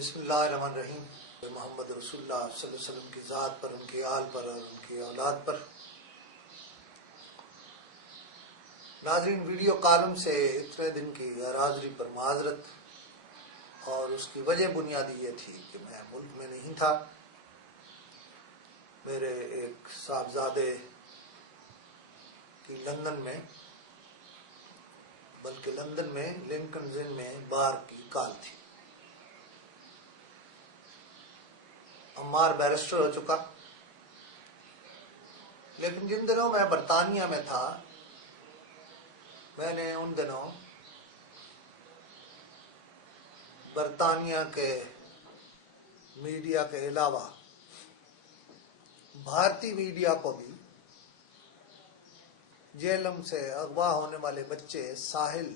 بسم اللہ الرحمن الرحیم۔ محمد رسول اللہ صلی اللہ علیہ وسلم کی ذات پر، ان کی آل پر اور ان کی اولاد پر۔ ناظرین، ویڈیو کالم سے اتنے دن کی غیرحاضری پر معذرت، اور اس کی وجہ بنیادی یہ تھی کہ میں ملک میں نہیں تھا۔ میرے ایک صاحبزادے کی لندن میں لنکنز ان میں بار کی کال تھی۔ عمار بیرسٹر ہو چکا، لیکن جن دنوں میں برطانیہ میں تھا، میں نے ان دنوں برطانیہ کے میڈیا کے علاوہ بھارتی میڈیا کو بھی جیلم سے اغوا ہونے والے بچے ساحل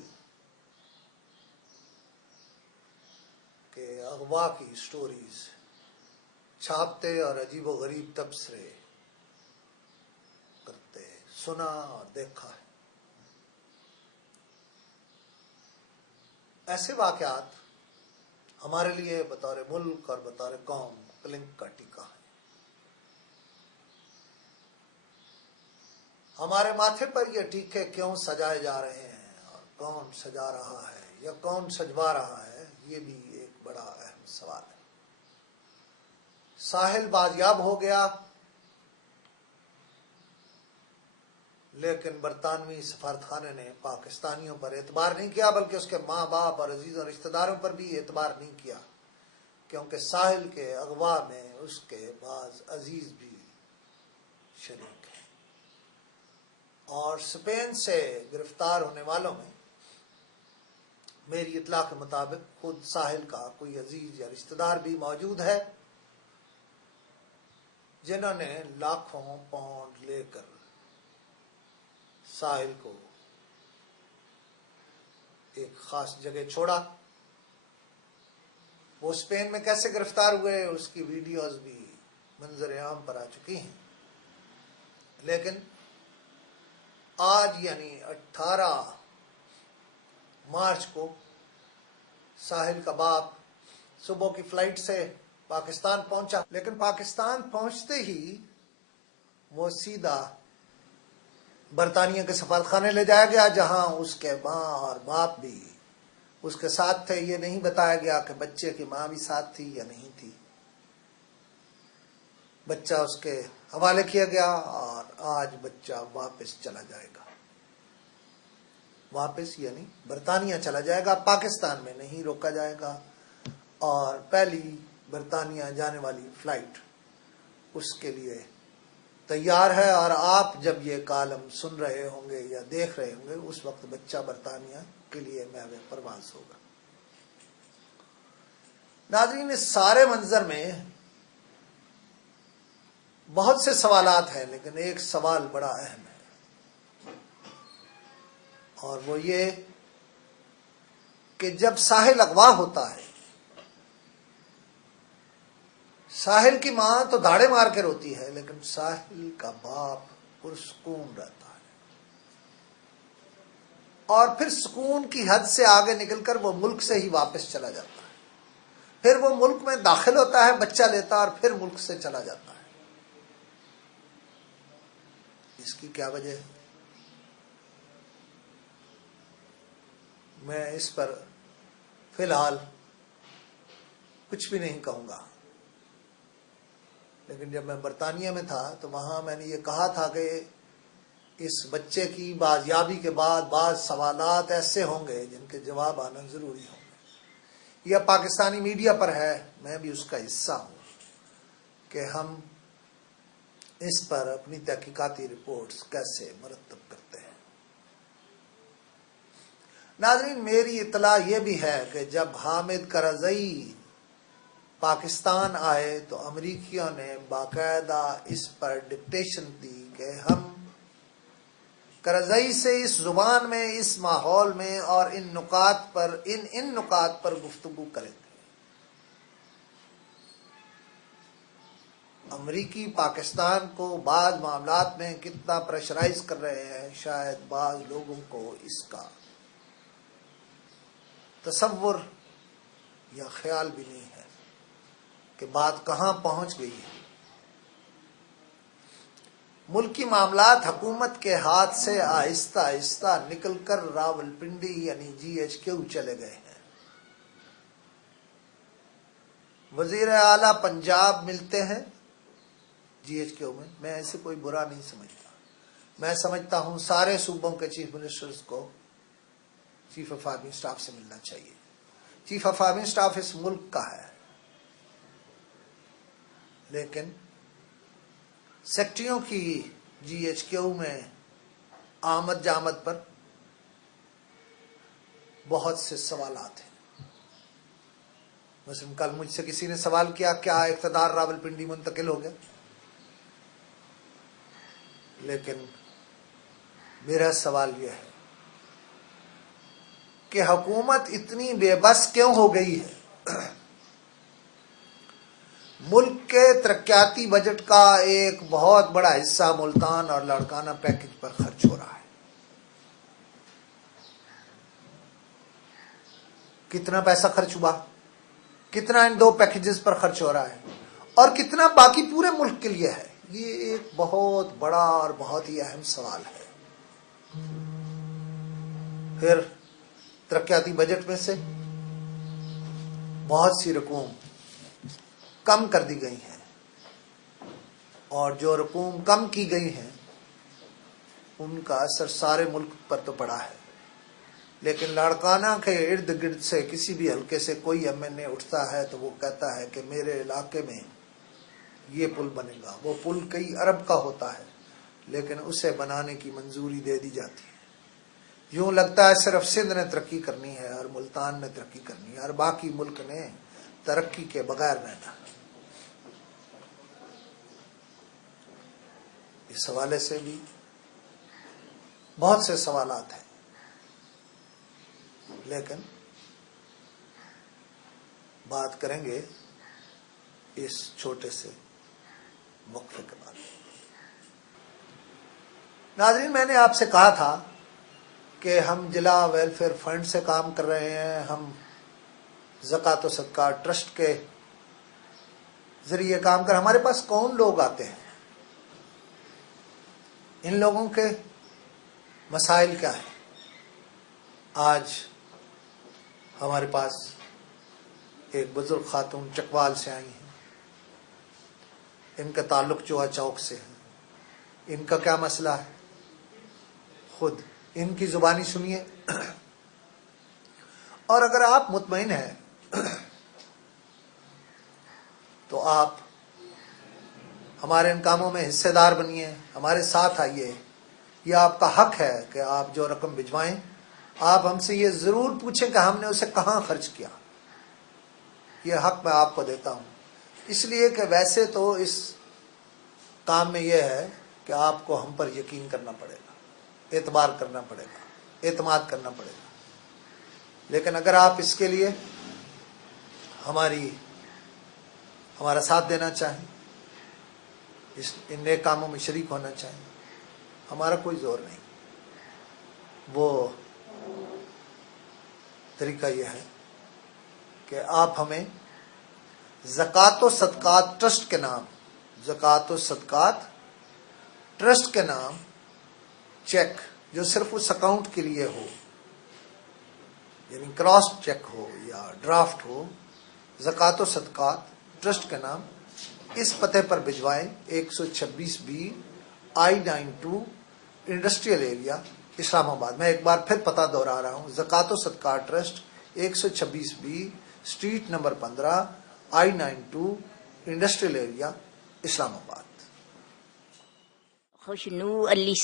کے اغوا کی سٹوریز چھاپتے اور عجیب و غریب تبصرے کرتے سنا اور دیکھا ہے۔ ایسے واقعات ہمارے لیے بطور ملک اور بطور قوم کلنک کا ٹیکا ہے۔ ہمارے ماتھے پر یہ ٹیکے کیوں سجائے جا رہے ہیں، اور کون سجا رہا ہے یا کون سجوا رہا ہے، یہ بھی ایک بڑا اہم سوال ہے۔ ساحل بازیاب ہو گیا، لیکن برطانوی سفارتخانے نے پاکستانیوں پر اعتبار نہیں کیا، بلکہ اس کے ماں باپ اور عزیز اور رشتہ داروں پر بھی اعتبار نہیں کیا، کیونکہ ساحل کے اغوا میں اس کے بعض عزیز بھی شریک ہیں۔ اور اسپین سے گرفتار ہونے والوں میں میری اطلاع کے مطابق خود ساحل کا کوئی عزیز یا رشتہ دار بھی موجود ہے، جنہوں نے لاکھوں پاؤنڈ لے کر ساحل کو ایک خاص جگہ چھوڑا۔ وہ اسپین میں کیسے گرفتار ہوئے، اس کی ویڈیوز بھی منظر عام پر آ چکی ہیں، لیکن آج یعنی 18 مارچ کو ساحل کا باپ صبح کی فلائٹ سے پاکستان پہنچا، لیکن پاکستان پہنچتے ہی وہ سیدھا برطانیہ کے سفارتخانے لے جایا گیا، جہاں اس کے ماں اور باپ بھی اس کے ساتھ تھے۔ یہ نہیں بتایا گیا کہ بچے کی ماں بھی ساتھ تھی یا نہیں تھی۔ بچہ اس کے حوالے کیا گیا، اور آج بچہ واپس چلا جائے گا۔ واپس یعنی برطانیہ چلا جائے گا، پاکستان میں نہیں روکا جائے گا، اور پہلی برطانیہ جانے والی فلائٹ اس کے لیے تیار ہے۔ اور آپ جب یہ کالم سن رہے ہوں گے یا دیکھ رہے ہوں گے، اس وقت بچہ برطانیہ کے لیے محو پرواز ہوگا۔ ناظرین، اس سارے منظر میں بہت سے سوالات ہیں، لیکن ایک سوال بڑا اہم ہے، اور وہ یہ کہ جب ساحل اغوا ہوتا ہے، ساحل کی ماں تو دھاڑے مار کے روتی ہے، لیکن ساحل کا باپ پرسکون رہتا ہے، اور پھر سکون کی حد سے آگے نکل کر وہ ملک سے ہی واپس چلا جاتا ہے۔ پھر وہ ملک میں داخل ہوتا ہے، بچہ لیتا ہے، اور پھر ملک سے چلا جاتا ہے۔ اس کی کیا وجہ ہے؟ میں اس پر فی الحال کچھ بھی نہیں کہوں گا، لیکن جب میں برطانیہ میں تھا تو وہاں میں نے یہ کہا تھا کہ اس بچے کی بازیابی کے بعد بعض سوالات ایسے ہوں گے جن کے جواب آنا ضروری ہوں گے۔ یہ پاکستانی میڈیا پر ہے، میں بھی اس کا حصہ ہوں، کہ ہم اس پر اپنی تحقیقاتی رپورٹس کیسے مرتب کرتے ہیں۔ ناظرین، میری اطلاع یہ بھی ہے کہ جب حامد کرزئی پاکستان آئے تو امریکیوں نے باقاعدہ اس پر ڈکٹیشن دی کہ ہم کرزئی سے اس زبان میں، اس ماحول میں اور ان نکات پر گفتگو کریں گے۔ امریکی پاکستان کو بعض معاملات میں کتنا پریشرائز کر رہے ہیں، شاید بعض لوگوں کو اس کا تصور یا خیال بھی نہیں ہے۔ کہ بات کہاں پہنچ گئی ہے. ملکی معاملات حکومت کے ہاتھ سے آہستہ آہستہ نکل کر راولپنڈی یعنی GHQ چلے گئے ہیں. وزیر اعلیٰ پنجاب ملتے ہیں GHQ میں. میں ایسے کوئی برا نہیں سمجھتا. میں سمجھتا ہوں سارے صوبوں کے چیف منسٹرز کو چیف آف آرمی اسٹاف سے ملنا چاہیے. چیف آف آرمی اسٹاف اس ملک کا ہے، لیکن سیکٹریوں کی GHQ میں آمد جامد پر بہت سے سوالات ہیں. مثلا کل مجھ سے کسی نے سوال کیا کیا اقتدار راولپنڈی منتقل ہو گیا؟ لیکن میرا سوال یہ ہے کہ حکومت اتنی بے بس کیوں ہو گئی ہے؟ ملک کے ترقیاتی بجٹ کا ایک بہت بڑا حصہ ملتان اور لاڑکانہ پیکج پر خرچ ہو رہا ہے. کتنا پیسہ خرچ ہوا؟ کتنا ان دو پیکجز پر خرچ ہو رہا ہے؟ اور کتنا باقی پورے ملک کے لیے ہے؟ یہ ایک بہت بڑا اور بہت ہی اہم سوال ہے. پھر ترقیاتی بجٹ میں سے بہت سی رقوم کم کر دی گئی ہیں، اور جو رقوم کم کی گئی ہیں ان کا اثر سارے ملک پر تو پڑا ہے. لیکن لاڑکانہ کے ارد گرد سے کسی بھی حلقے سے کوئی MNA اٹھتا ہے تو وہ کہتا ہے کہ میرے علاقے میں یہ پل بنے گا. وہ پل کئی ارب کا ہوتا ہے لیکن اسے بنانے کی منظوری دے دی جاتی ہے. یوں لگتا ہے صرف سندھ نے ترقی کرنی ہے اور ملتان نے ترقی کرنی ہے اور باقی ملک نے ترقی کے بغیر رہنا. اس حوالے سے بھی بہت سے سوالات ہیں، لیکن بات کریں گے اس چھوٹے سے وقفے کے بعد. ناظرین، میں نے آپ سے کہا تھا کہ ہم ضلع ویلفیئر فنڈ سے کام کر رہے ہیں. ہم زکوٰۃ و صدقات ٹرسٹ کے ذریعے کام کر. ہمارے پاس کون لوگ آتے ہیں؟ ان لوگوں کے مسائل کیا ہیں؟ آج ہمارے پاس ایک بزرگ خاتون چکوال سے آئی ہیں. ان کا تعلق چوہا چوک سے ہے. ان کا کیا مسئلہ ہے خود ان کی زبانی سنیے. اور اگر آپ مطمئن ہیں تو آپ ہمارے ان کاموں میں حصے دار بنیے، ہمارے ساتھ آئیے. یہ آپ کا حق ہے کہ آپ جو رقم بھجوائیں آپ ہم سے یہ ضرور پوچھیں کہ ہم نے اسے کہاں خرچ کیا. یہ حق میں آپ کو دیتا ہوں، اس لیے کہ ویسے تو اس کام میں یہ ہے کہ آپ کو ہم پر یقین کرنا پڑے گا، اعتبار کرنا پڑے گا، اعتماد کرنا پڑے گا. لیکن اگر آپ اس کے لیے ہمارا ساتھ دینا چاہیں، ان نئے کاموں میں شریک ہونا چاہیں، ہمارا کوئی زور نہیں. وہ طریقہ یہ ہے کہ آپ ہمیں زکوٰۃ و صدقات ٹرسٹ کے نام، زکوٰۃ و صدقات ٹرسٹ کے نام چیک جو صرف اس اکاؤنٹ کے لیے ہو، یعنی کراس چیک ہو یا ڈرافٹ ہو، زکوٰۃ و صدقات ٹرسٹ کے نام اس پتے پر بھجوائیں. 126B I-92 انڈسٹریل ایریا اسلام آباد. میں ایک بار پھر پتہ دوہرا رہا ہوں. زکوٰۃ و صدقات trust 126B street number 15 I-92 industrial area Islamabad. Khushnu علی